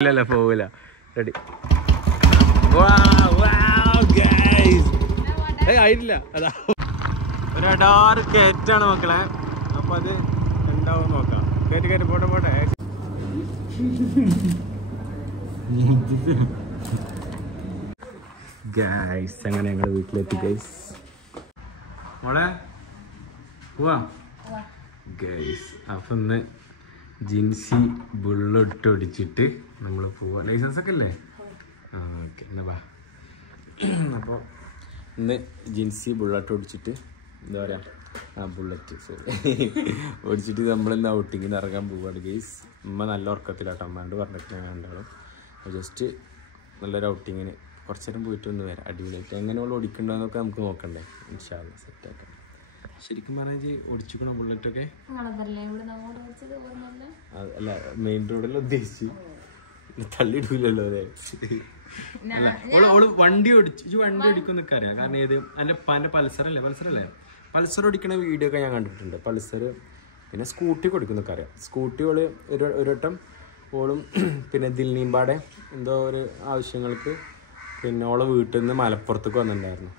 ഇല്ലല്ല പോവില്ല. റെഡി ആയിട്ടില്ല. അതാ ഒരു അടാറ് കയറ്റാണ് മക്കളെ. അപ്പൊ അത് ഉണ്ടാവും നോക്കാം. കയറ്റി കയറ്റി പോട്ടെ പോട്ടെ. ഗൈസ് അങ്ങനെ ഞങ്ങൾ വീട്ടിലെത്തി ഗൈസ്. മോളെ പോവാ ഗൈസ്. അപ്പൊ ഇന്ന് ജിൻസി ബുള്ളറ്റ് ഓടിച്ചിട്ട് നമ്മൾ പോവാ. ലൈസൻസ് ഒക്കെ അല്ലേ? ആ ഓക്കെ എന്നാ വാ. അപ്പോൾ ഇന്ന് ജിൻസി ബുള്ളറ്റ് ഓടിച്ചിട്ട് എന്താ പറയുക, ആ ബുള്ളറ്റ് ഓടിച്ചിട്ട് നമ്മളിന്ന് ഔട്ടിങ്ങിന് ഇറങ്ങാൻ പോവാണ് ഗൈസ്. ഉമ്മ നല്ല ഉറക്കത്തിലാട്ടോ. അമ്മാണ്ട് പറഞ്ഞിട്ട് ഞാൻ ഉണ്ടാവും. ജസ്റ്റ് നല്ലൊരു ഔട്ടിങ്ങിന് കുറച്ച് നേരം പോയിട്ട് ഒന്ന് വരാം. അടിപൊളിയായിട്ട് എങ്ങനെയുള്ള ഓടിക്കണ്ടെന്നൊക്കെ നമുക്ക് നോക്കണ്ടേ. ഇൻഷാ അല്ലാഹ് സെറ്റാക്കാം. ശരിക്കും പറഞ്ഞാൽ ഓടിച്ചിക്കണോ ബുള്ളറ്റൊക്കെ? അല്ല മെയിൻ റോഡിൽ ഉദ്ദേശിച്ചു തള്ളിയിടൂലല്ലോ അല്ലേ? വണ്ടി ഓടിക്കും എന്നൊക്കെ അറിയാം. കാരണം ഏത് എൻ്റെ പൻ്റെ പൾസറല്ലേ പൾസർ ഓടിക്കണ വീഡിയോ ഒക്കെ ഞാൻ കണ്ടിട്ടുണ്ട്. പൾസർ പിന്നെ സ്കൂട്ടി ഓടിക്കുന്നൊക്കെ അറിയാം. സ്കൂട്ടി ഓള് ഒരു വട്ടം ഓളും പിന്നെ ദിൽനീമ്പാടെ എന്തോ ഒരു ആവശ്യങ്ങൾക്ക് പിന്നെ ഓളെ വീട്ടിൽ നിന്ന് മലപ്പുറത്തേക്ക് വന്നിട്ടുണ്ടായിരുന്നു.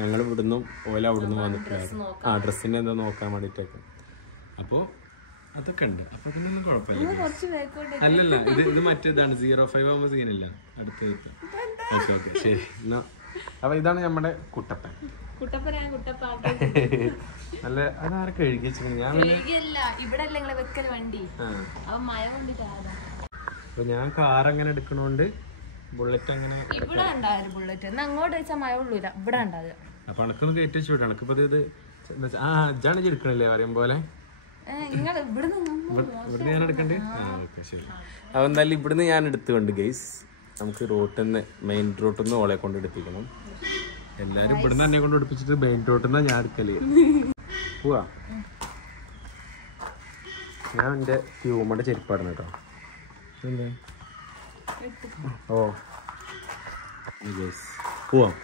ഞങ്ങൾ ഇവിടുന്ന് ഓല അവിടുന്ന് വന്നിട്ടുണ്ടായിരുന്നു. ആ ഡ്രസ്സിൻ്റെ എന്തോ നോക്കാൻ വേണ്ടിയിട്ടൊക്കെ. അപ്പോൾ അതൊക്കെ ഉണ്ട്. അപ്പൊ അതിനൊന്നും കുഴപ്പമില്ല. അല്ലല്ല ഇത് മറ്റേതാണ് 05 ആകുമ്പോൾ സീനില്ല. അടുത്ത ഓക്കെ ഓക്കെ ശരി എന്നാ. അപ്പൊ ഇതാണ് നമ്മുടെ കുട്ടപ്പൻ. നല്ല അതാരൊക്കെ എഴുതി വെച്ചിട്ടുണ്ട്. അപ്പൊ ഞാൻ കാർ അങ്ങനെ എടുക്കണോണ്ട് ബുള്ളറ്റ് അങ്ങനെ അപ്പൊ അണക്കൊന്ന് കയറ്റി വെച്ചു വിടാം. അണക്കിപ്പോ ഇത് ഇതാണ് എടുക്കണല്ലേ പറയും പോലെ. ഇവിടുന്ന് ഞാൻ എടുക്കണ്ടേ? ഓക്കെ ശരി. അപ്പൊ എന്തായാലും ഇവിടുന്ന് ഞാൻ എടുത്തുകൊണ്ട് ഗൈസ് നമുക്ക് റോട്ടിൽ നിന്ന് മെയിൻ റോട്ടിൽ നിന്ന് ഓളെ കൊണ്ട് എടുപ്പിക്കണം. എല്ലാരും ഇവിടുന്ന് എന്നെ കൊണ്ട് എടുപ്പിച്ചിട്ട് മെയിൻ റോട്ടിൽ നിന്നാ ഞാൻ എടുക്കല്. പോവാ. ഞാൻ എന്റെ ഹ്യൂമന്റെ ചെരുപ്പാടുന്നു കേട്ടോ. ഓ പോവാം.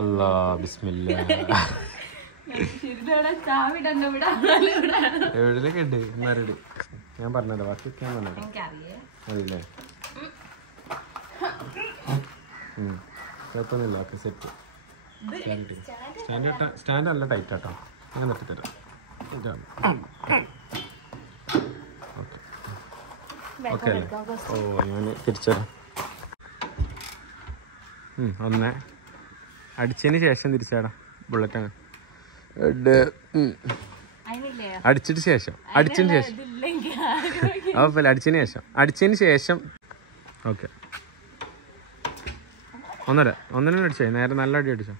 അല്ലാ ബിസ്മില്ലാ. എവിടെയൊക്കെ ഉണ്ട് എന്നാലും ഞാൻ പറഞ്ഞല്ലോ. ബാക്കി ഞാൻ പറഞ്ഞോ അറിയില്ലേ? കുഴപ്പമൊന്നുമില്ല. Okay set. സ്റ്റാൻഡ് നല്ല ടൈറ്റ് ആട്ടോ. ഞാൻ നിർത്തിത്തരാം. ഓക്കെ ഓക്കെ അല്ലേ? ഓ ഞാൻ തിരിച്ചുതരാം. ഒന്ന് അടിച്ചതിന് ശേഷം തിരിച്ചാടാ ബുള്ളറ്റ്. അങ്ങ് അടിച്ചതിന് ശേഷം അപ്പല്ല അടിച്ചതിന് ശേഷം ഓക്കെ. ഒന്നര അടിച്ചോ. നേരെ നല്ല അടി അടിച്ചോ.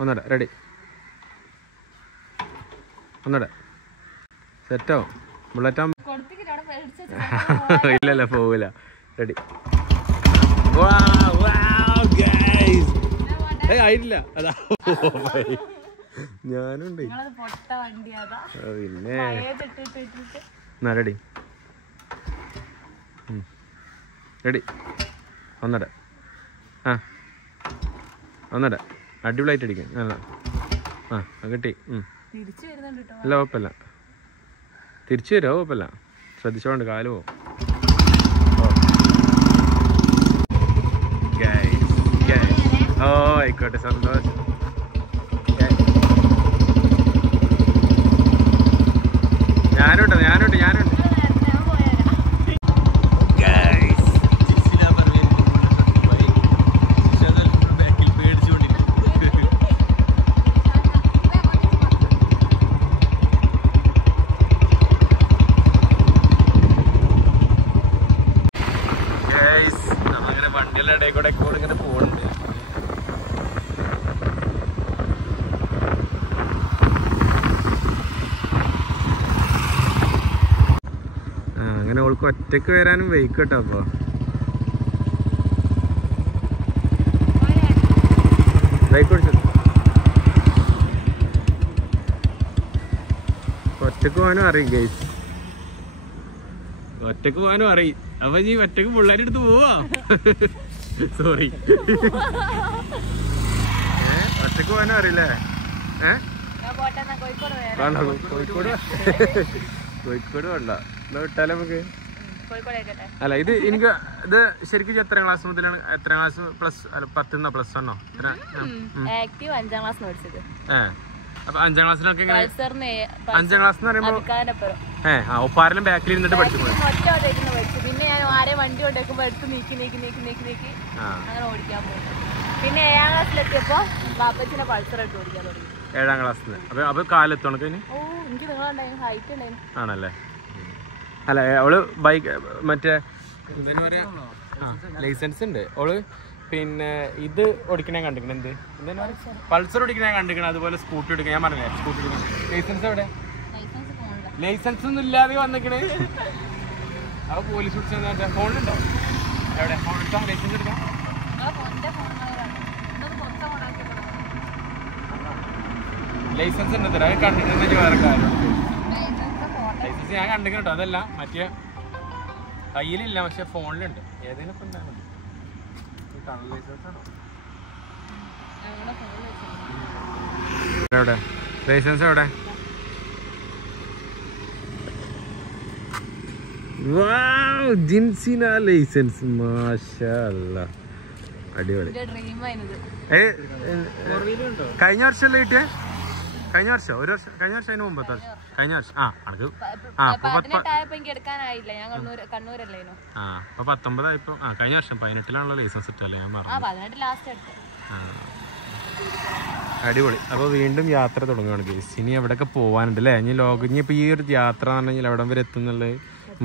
ഒന്നര റെഡി. ഒന്നര സെറ്റാവും. ബുള്ളറ്റ് ഇല്ലല്ല പോവില്ല. റെഡി ആയിട്ടില്ല. അതാ ഞാനുണ്ട്. പിന്നെ എന്നാ റെഡി റെഡി. ഒന്നര ഒന്നര അടിപൊളിയായിട്ട് അടിക്കും. കിട്ടി. അല്ല കുഴപ്പമില്ല. തിരിച്ചു വരുമോ? കുഴപ്പമില്ല. ശ്രദ്ധിച്ചോണ്ട് കാല് പോവും. ഓ ആയിക്കോട്ടെ സന്തോഷം. ഞാനുണ്ട്. വണ്ടിയുടെ ഇടയിൽ കൂടെ ഇങ്ങനെ പോകുന്നുണ്ട്. അങ്ങനെ ഓൾക്ക് ഒറ്റക്ക് വരാനും വെയിക്ക് കേട്ടോ. അപ്പൊ ബൈക്ക് ഓടിച്ചു ഒറ്റക്ക് പോകാനും അറിയും ഗൈസ്. ഒറ്റക്ക് പോകാനും അറിയും. അപ്പൊ നീ ഒറ്റക്ക് പിള്ളേരെ എടുത്ത് പോവാ. സോറി ഒറ്റക്ക് പോകാനും അറിയില്ലേ? കോഴിക്കോട് കോഴിക്കോട് വേണ്ട എന്നാ വിട്ടാലേ നമുക്ക്. അല്ല ഇത് എനിക്ക് ഇത് ശരിക്കും എത്ര ക്ലാസ് മുതലാണ്? എത്ര ക്ലാസ് പ്ലസ് 10 പ്ലസ് 1 അപ്പൊ 5ാം ക്ലാസ്സിനൊക്കെ 5ാം ക്ലാസ് എന്ന് പറയുമ്പോ ഒപ്പാരെല്ലാം ബാക്കിൽ ഇരുന്നിട്ട് പഠിച്ചു. പിന്നെ ഞാൻ ആരെ വണ്ടി കൊണ്ടേക്കുമ്പോ എടുത്ത് നീക്കി അങ്ങനെ ഓടിക്കാൻ പോകും. പിന്നെ 7ാം ക്ലാസ്സിലെത്തിയപ്പോ ബാപ്പച്ചിനെ പൾസർ ഇട്ട് ഓടിക്കാൻ തുടങ്ങി. 7ാം ക്ലാസ്സിൽ അപ്പൊ കാലെത്തോണ എനിക്ക് നിങ്ങളുണ്ടായിരുന്നു, ഹൈറ്റ് ഉണ്ടായിരുന്നു. ആണല്ലേ? അല്ല അവള് ബൈക്ക് മറ്റേ എന്താ പറയാ ലൈസൻസ് ഉണ്ട് അവള്. പിന്നെ ഇത് ഓടിക്കണേ കണ്ടിരിക്കണം. എന്ത് പൾസർ ഓടിക്കണേ കണ്ടിരിക്കണം. അതുപോലെ സ്കൂട്ടി ഓടിക്കണം. ഞാൻ പറഞ്ഞില്ലേ സ്കൂട്ടി ഓടിക്കണം. ലൈസൻസ് എവിടെ? ലൈസൻസ് ഒന്നും ഇല്ലാതെ വന്നിക്കണേ. അപ്പൊ പോലീസ് പിടിച്ച ഫോണിലുണ്ടോ? എവിടെ ഫോൺ എടുക്കാം? ലൈസൻസ് എടുക്കാം. ലൈസൻസ് ഉണ്ട് തരാം. കണ്ടിട്ടുണ്ടെങ്കിൽ വേറെ കാര്യം. ലൈസൻസ് ഞാൻ കണ്ടിരിക്കണം കേട്ടോ. അതല്ല മറ്റേ കയ്യിലില്ല, പക്ഷെ ഫോണിലുണ്ട്. ഏതെങ്കിലും ഒക്കെ ഉണ്ടാകും. എവിടെ ലൈസൻസ്? എവിടെ? ജിൻസിന ലൈസൻസ്. മാഷാഅല്ലാ, അടിപൊളി. കഴിഞ്ഞ വർഷമല്ലേ കിട്ടിയേ? കഴിഞ്ഞ വർഷം ഒരു വർഷം കഴിഞ്ഞ വർഷം അതിന് മുമ്പത്തെ വർഷം കഴിഞ്ഞ വർഷം അനക്ക് അപ്പൊ 19 ഇപ്പൊ കഴിഞ്ഞ വർഷം 18 ലൈസൻസ് ഇട്ടല്ലേ ഞാൻ പറഞ്ഞു. അടിപൊളി. അപ്പൊ വീണ്ടും യാത്ര തുടങ്ങുകയാണ് ഗൈസ്. ഇനി എവിടെയൊക്കെ പോവാനുണ്ട് അല്ലേ? ഇനി ഇനിയിപ്പോ ഈ ഒരു യാത്ര എന്ന് പറഞ്ഞാൽ എവിടം വരെ എത്തുന്നുള്ളത്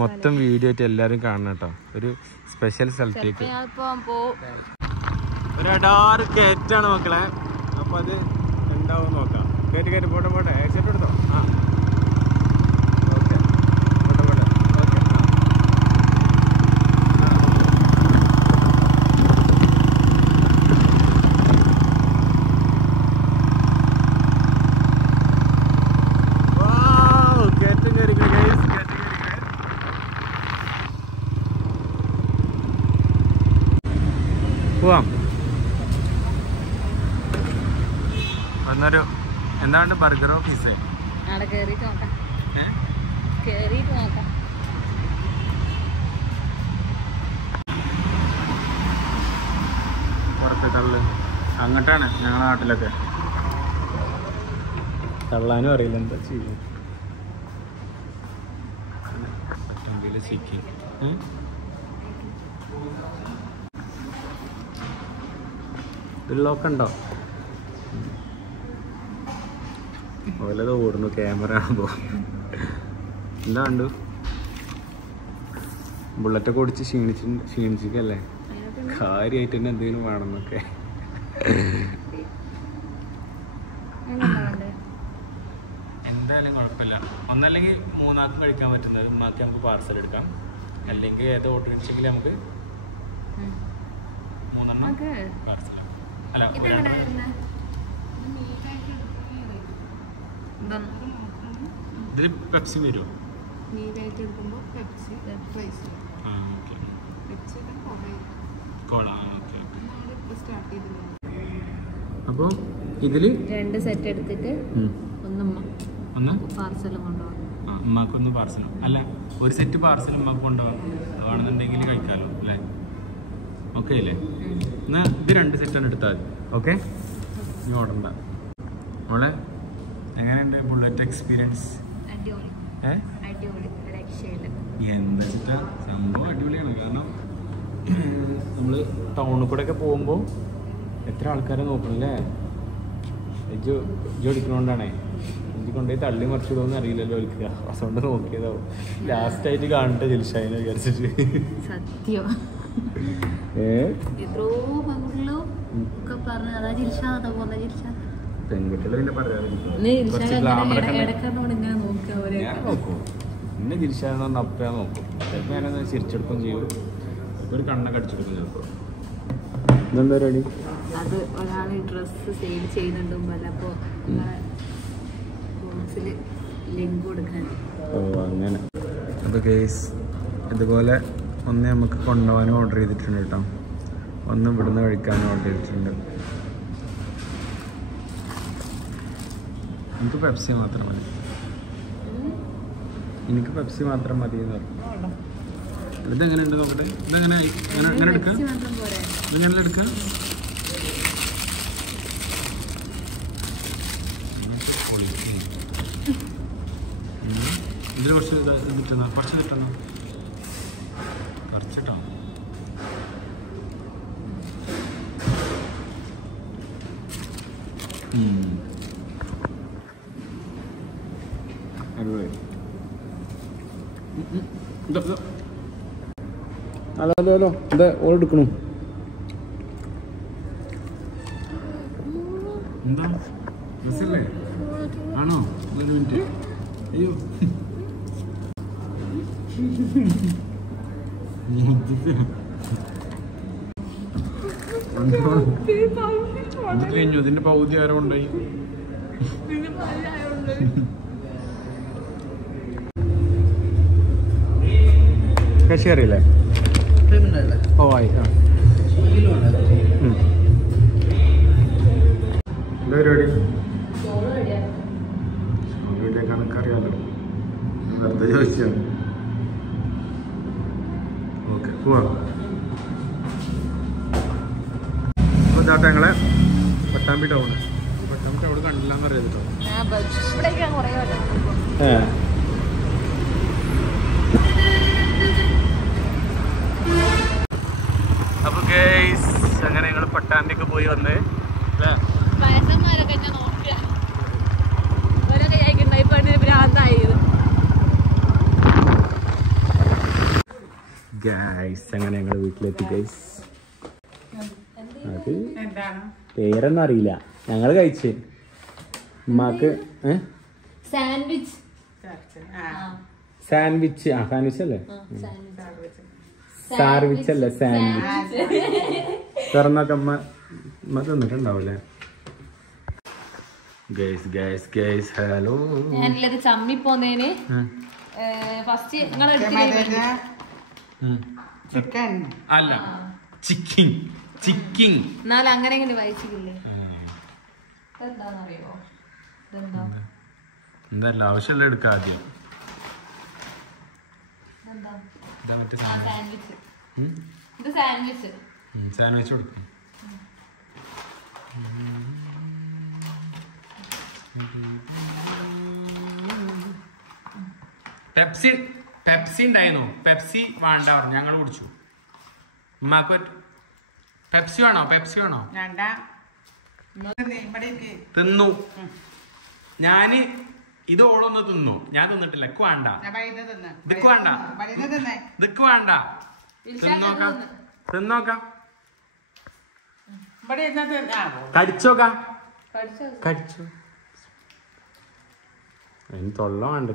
മൊത്തം വീഡിയോ ആയിട്ട് എല്ലാരും കാണണം കേട്ടോ. ഒരു സ്പെഷ്യൽ സ്ഥലത്തേക്ക് ഒരു അടാറ് കയറ്റാണ് മക്കളെ. അപ്പൊ അത് ഉണ്ടാവും നോക്കാം. കയറ്റി പോട്ടെ ഹെഡ്സെറ്റ് എടുത്തോ. ഓക്കെ പോട്ടെ ഓക്കെ. കയറ്റം കയറിക്കോ ഗൈസ്, കയറ്റം കയറിക്കോ. പോവാം. വന്നൊരു എന്താണ്ട് ബർഗറോ പിസ്സ പുറത്തെ തള്ളു അങ്ങോട്ടാണ് ഞങ്ങളുടെ നാട്ടിലൊക്കെ. തള്ളാനും അറിയില്ല എന്താ ചെയ്യും. ചിക്കൻ ഇതിലൊക്കെ ഉണ്ടോ? ഓലത് ഓടുന്നു ക്യാമറ കാണുമ്പോ. എന്താ കണ്ടു? ബുള്ളറ്റൊക്കെ ഓടിച്ച് ക്ഷീണിച്ചിക്കല്ലേ? കാര്യമായിട്ട് തന്നെ എന്തെങ്കിലും വേണമെന്നൊക്കെ. എന്തായാലും കുഴപ്പമില്ല. ഒന്നല്ലെങ്കിൽ 3 ആൾക്കും കഴിക്കാൻ പറ്റുന്നത് ഉമ്മാക്ക് നമുക്ക് പാർസൽ എടുക്കാം. അല്ലെങ്കിൽ ഏത് ഓർഡർ വെച്ചെങ്കിൽ നമുക്ക് 3 എണ്ണം പാർസൽ. അല്ല ഇതിൽ പെപ്സി വരുമോ? അപ്പോൾ ഇതില് 2 സെറ്റ് എടുത്തിട്ട് ഒന്ന് പാർസലും കൊണ്ടുപോകാം. ഉമ്മാക്കൊന്ന് പാർസലും അല്ല ഒരു സെറ്റ് പാർസൽ ഉമ്മാക്ക് കൊണ്ടുപോകാം. വേണമെന്നുണ്ടെങ്കിൽ കഴിക്കാമല്ലോ അല്ലേ? ഓക്കെ അല്ലേ? എന്നാ ഇത് 2 സെറ്റാണ് എടുത്താൽ മതി. ഓക്കെ, നീ ഓടണ്ട. മോളെ എങ്ങനെയുണ്ട് ബുള്ളറ്റ് എക്സ്പീരിയൻസ്? എന്താ വെച്ചിട്ടാ സംഭവം അടിപൊളിയാണ്. കാരണം നമ്മൾ ടൗണിൽ കൂടെ ഒക്കെ പോകുമ്പോൾ എത്ര ആൾക്കാരെ നോക്കണല്ലേ? ജോലിക്കണോണ്ടാണേ എനിക്ക് കൊണ്ടുപോയി തള്ളി മറിച്ചിടുമെന്ന് അറിയില്ലല്ലോ. ഒലിക്കുക അതുകൊണ്ട് നോക്കിയതോ ലാസ്റ്റായിട്ട് കാണട്ടെ ജിൽഷാനെ വിചാരിച്ചിട്ട്. സത്യം പെൺകുട്ടികളെ പിന്നെ പറയാതിരിക്കും. പിന്നെ ജിൽഷാന്ന് അപ്പയാ നോക്കും. ചിലപ്പോൾ ഞാനൊന്ന് ചിരിച്ചെടുക്കും ചെയ്യും. ഒരു കണ്ണൊക്കെ അടിച്ചെടുക്കും ചിലപ്പോൾ. ഇതെന്താ പരിപാടി? അത് ഒരാൾ ഡ്രസ്സ് സെയിൽ ചെയ്യുന്നുണ്ട്. അപ്പോൾ ലിങ്ക് കൊടുക്കാൻ. ഓ അങ്ങനെ. അപ്പോൾ കേസ് ഇതുപോലെ ഒന്ന് നമുക്ക് കൊണ്ടുപോകാനും ഓർഡർ ചെയ്തിട്ടുണ്ട് കേട്ടോ. ഒന്ന് ഇവിടുന്ന് കഴിക്കാനും ഓർഡർ ചെയ്തിട്ടുണ്ട്. എനിക്ക് പെപ്സി മാത്രം മതി. എനിക്ക് പെപ്സി മാത്രം മതി എന്ന് പറഞ്ഞു. ഇതെങ്ങനെയുണ്ട് നോക്കട്ടെ. ഇതെങ്ങനെ എങ്ങനെ എടുക്കാം? ഇതെങ്ങനെ എടുക്കാം? ഇതിൽ കുറച്ച് കിട്ടുന്ന കുറച്ച് കിട്ടണം. കുറച്ചിട്ടോ ഹലോ ഹലോ ഹലോ എന്താ ഓളെടുക്കണു? എന്താ ഡ്രസ്സല്ലേ? ആണോ? ഒരു മിനിറ്റ്. അയ്യോ ഇത് കഴിഞ്ഞു. ഇതിന്റെ പകുതി ആരോ ഉണ്ടായി. കശി അറിയില്ലേ? ഓ ആയി. എന്താ പരിപാടി? കണക്കറിയാലോ, വെറുതെ ചോദിച്ചാണ്. ഓക്കെ പോവാം. അപ്പോൾ ചേട്ടാ ഞങ്ങളെ പട്ടാമ്പി ടൗണ്. പട്ടാമ്പി അവിടെ കണ്ടില്ലാന്ന് അറിയാം. അപ്പൊ ഗൈസ് അങ്ങനെ ഞങ്ങൾ പട്ടാമ്പിക്ക് പോയി വന്ന് ഗൈസ് അങ്ങനെ ഞങ്ങൾ വീട്ടിലെത്തി. ഗൈസ് അത് പേരൊന്നും അറിയില്ല. ഞങ്ങൾ കഴിച്ച് ഉമ്മാക്ക് സാൻഡ്വിച്ച്. സാൻഡ്വിച്ച് അല്ലേ? സാർവിച്ച് അല്ലേ, സാൻഡ്വിച്ച്. തുറന്നൊക്കെ അമ്മ തിന്നിട്ടുണ്ടാവൂലേ? Guys guys guys hello. ഞാനില്ലത് ചമ്മി പോന്നേന് ഫസ്റ്റ് ചിക്കൻ അല്ല ചിക്കിങ് ചിക്കിങ്. എന്നാലും അങ്ങനെ എങ്ങനെ വായിച്ചില്ലേ? എന്താന്നറിയോ? എന്തല്ല ആവശ്യമുള്ള എടുക്കാം ആദ്യം. സാൻഡ്വിച്ച് കൊടുക്കും. പെപ്സി പെപ്സി ഉണ്ടായിരുന്നു. പെപ്സി വേണ്ട പറഞ്ഞു, ഞങ്ങൾ കുടിച്ചു. ഉമ്മാക്ക് പെപ്സി വേണോ? പെപ്സി വേണോ? തിന്നു. ഞാന് ഇത് ഓളൊന്ന് തിന്നു, ഞാൻ തിന്നിട്ടില്ല. ഇക്ക് വേണ്ട, ഇതൊക്കെ വേണ്ട, ഇതൊക്കെ വേണ്ട. തിന്നോക്കാം, തിന്നോക്കാം, കടിച്ചോക്കാം, കടിച്ചോ. അതിന് തൊള്ള വേണ്ട.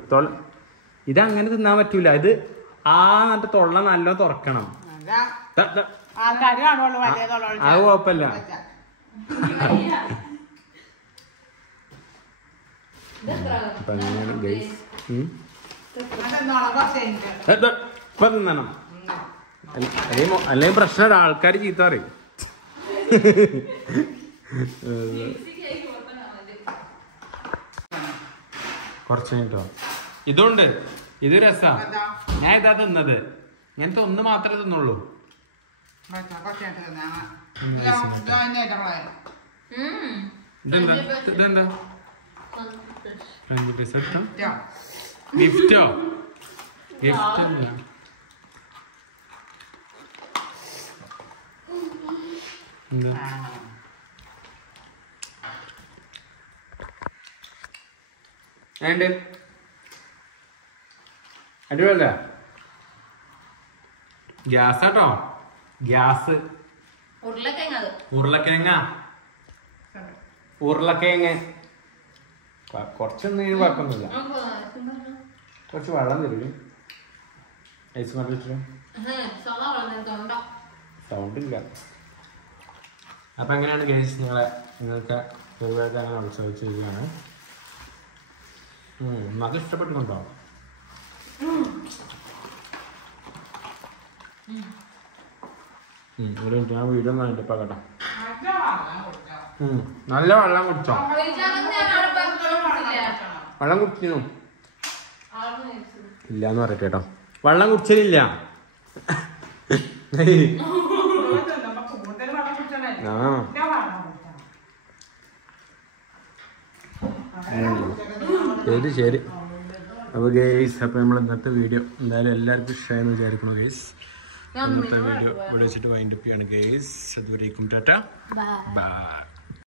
ഇതങ്ങനെ തിന്നാൻ പറ്റൂല. ഇത് എന്നിട്ട് തൊള്ള നല്ല തുറക്കണം. അത് കുഴപ്പമില്ല. അപ്പൊ അങ്ങനെയാണ് ഗൈസ്. ഇപ്പൊ തിന്നണം, അല്ലെങ്കിൽ പ്രശ്നം. ആൾക്കാർ ചീത്ത പറയും. കുറച്ച് കഴിഞ്ഞിട്ടോ. ഇതുണ്ട്, ഇത് രസാ. ഞാൻ ഇതാ തിന്നത്. ഇങ്ങനത്തെ ഒന്ന് മാത്രമേ തിന്നുള്ളൂ. ഇതെന്താ ഗിഫ്റ്റോ? ഗിഫ്റ്റ് എന്താ? വേണ്ട അടിപൊളിയല്ല. ഗ്യാസ് കേട്ടോ, ഗ്യാസ്. ഉരുളക്കിഴങ്ങ, ഉരുളക്കിഴങ്ങ്. കുറച്ചൊന്നും കുഴപ്പമൊന്നുമില്ല. കുറച്ച് വെള്ളം തരും. ഐസ് മാറ്റി സൗണ്ട് ഇല്ല. അപ്പൊ എങ്ങനെയാണ് ഗൈസ് നിങ്ങൾക്ക് ചെറുതായിട്ട് അങ്ങനെ ഉത്സവിച്ച് ചെയ്യുകയാണ്. അത് ഇഷ്ടപ്പെട്ടുണ്ടോ? ഒരു മിനിറ്റ്, ഞാൻ വീഡിയോ കണ്ടിട്ട് ഇപ്പൊ കേട്ടോ. നല്ല വെള്ളം കുടിച്ചോ? വെള്ളം കുടിച്ചിരുന്നു. ഇല്ലാന്ന് പറയട്ടെ കേട്ടോ. വെള്ളം കുടിച്ചില്ല. ശരി. അപ്പോൾ ഗേസ്, അപ്പോൾ നമ്മൾ ഇന്നത്തെ വീഡിയോ എന്തായാലും എല്ലാവർക്കും ഇഷ്ടമായെന്ന് വിചാരിക്കുന്നു ഗേസ്. ഇന്നത്തെ വീഡിയോ ഇവിടെ വെച്ചിട്ട് വൈൻഡപ്പ് ചെയ്യാണ് ഗേസ്. അതുവരേക്കും ടാറ്റ ബൈ.